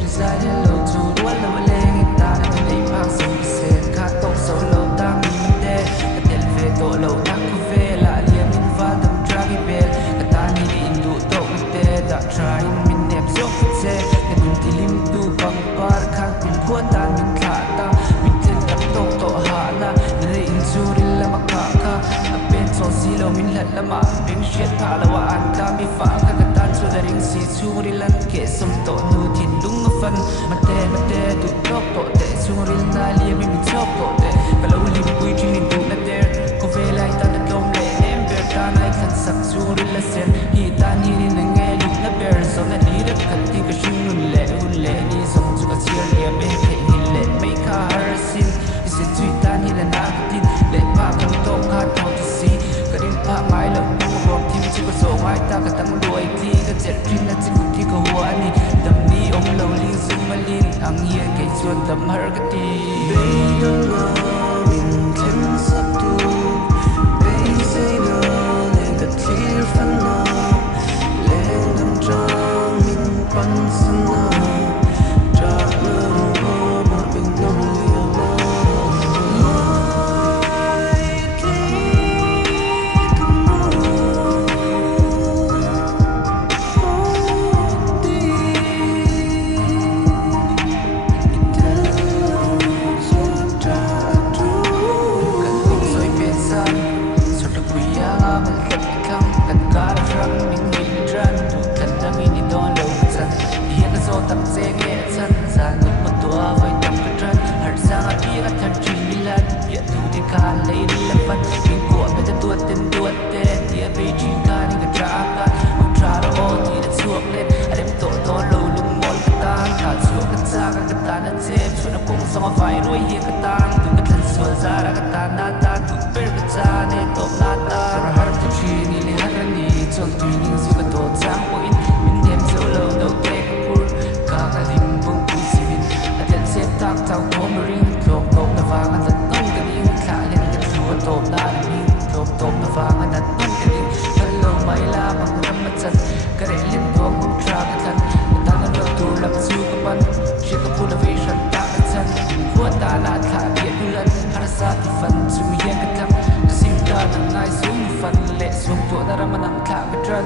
chưa dài đến lâu dù đuối là lên người ta đã thấy mang sông xe khá tốc sâu lâu đang nhìn đê cái tiền về tội lâu đang có về lại liền mình và đâm ra cái bề cái ta đi đi đủ tốc cái tê đã try mình nẹp dốc cái xe cái đừng thì lim tu bằng ba khang tiền cuốn tan mình thả ta mình thêm tập tốc tổ hạ na nơi in su đi là mặc cả cả bên so xí lâu mình lật là mà bên shit thả làว่าอันตาไม่ฝากกันตันสุดริงสีชูริลันเกสมโตนูทินลุงมาฟันมาเตดูตอกโตเตชูริลนาเลียไม่มีชอบโตเตก็เราลิมปุยที่นี่ดูนาเดอร์ก็เวลาตาตะลมเล่เอ็มเบอร์ตาไนทันสักชูริลเซนฮีตานี่นี่นั่งเงยลุกนาเบอร์สองนาทีรักขัดที่ก็ชิงนุ่นเล่นี่สองจุกเชียร์เลียไม่เห็นหินเล่ไม่คาฮาร์ซินอิสิจุยตานี่ละนาดินเล่ภาพคำโตคาทอที่สีก็ดิ้นภาพไม้แล้วบอกที่ไม่ใช่ก็โซ่ไม้ตาก็ตั้งรวยที่ก็เจ็ดพิมพ์และจิกุที่ก็หัวนี่ดำนี้อมเหลาลิงซึมมาลินอังเฮียไก่ชวนดำฮาร์กตีเบย์ดำน้ำมินเข็มสับตูเบย์เซโดเล่กับที่ฟันน้ำเล่ดำจางมินปันสนาจากเมื่อเรามาเป็นน้ำเลี้ยงมาtập xe nghe chân ra ngực một tua với tập cái chân hở sang ở kia các thằng chỉ đi lần hiện thủ thì cả lấy đi là phân mình của người ta tuột tên tia về chỉ cả những cái trả cả không trả đâu thì đã xuống lên đem tổ to lâu lung mòn cái tang cả xuống cái xa cái tang đã chém xuống nó cũng xong phải nuôi hiền cái tang từ cái thân sửa ra ra cái tang nát từ bên cái cha nên tổ nát ta rồi hát từ chi ni li hát ni cho tùy những gì cái tổ trang của in mình đem sâu lâu đầu tê cái hình bông cùi xì bình là tiền xếp tác thao cố mà riêng lộp tôm là vàng anh thật tông cái điên khả lên cái chùa tôm đá điên lộp tôm là vàng anh thật tông cái điên thân lâu mấy la bằng năm mắt chân cái đấy liên tục cũng tra cái thân người ta đang được tù lập siêu cái bắn chỉ có full of vision ta cái chân khuôn ta là thả biệt đu lần hát ra thì phần chú yên cái thăm cái sim ta nằm ngay xuống phần lệ xuống tuổi ta ra mà nằm thả cái chân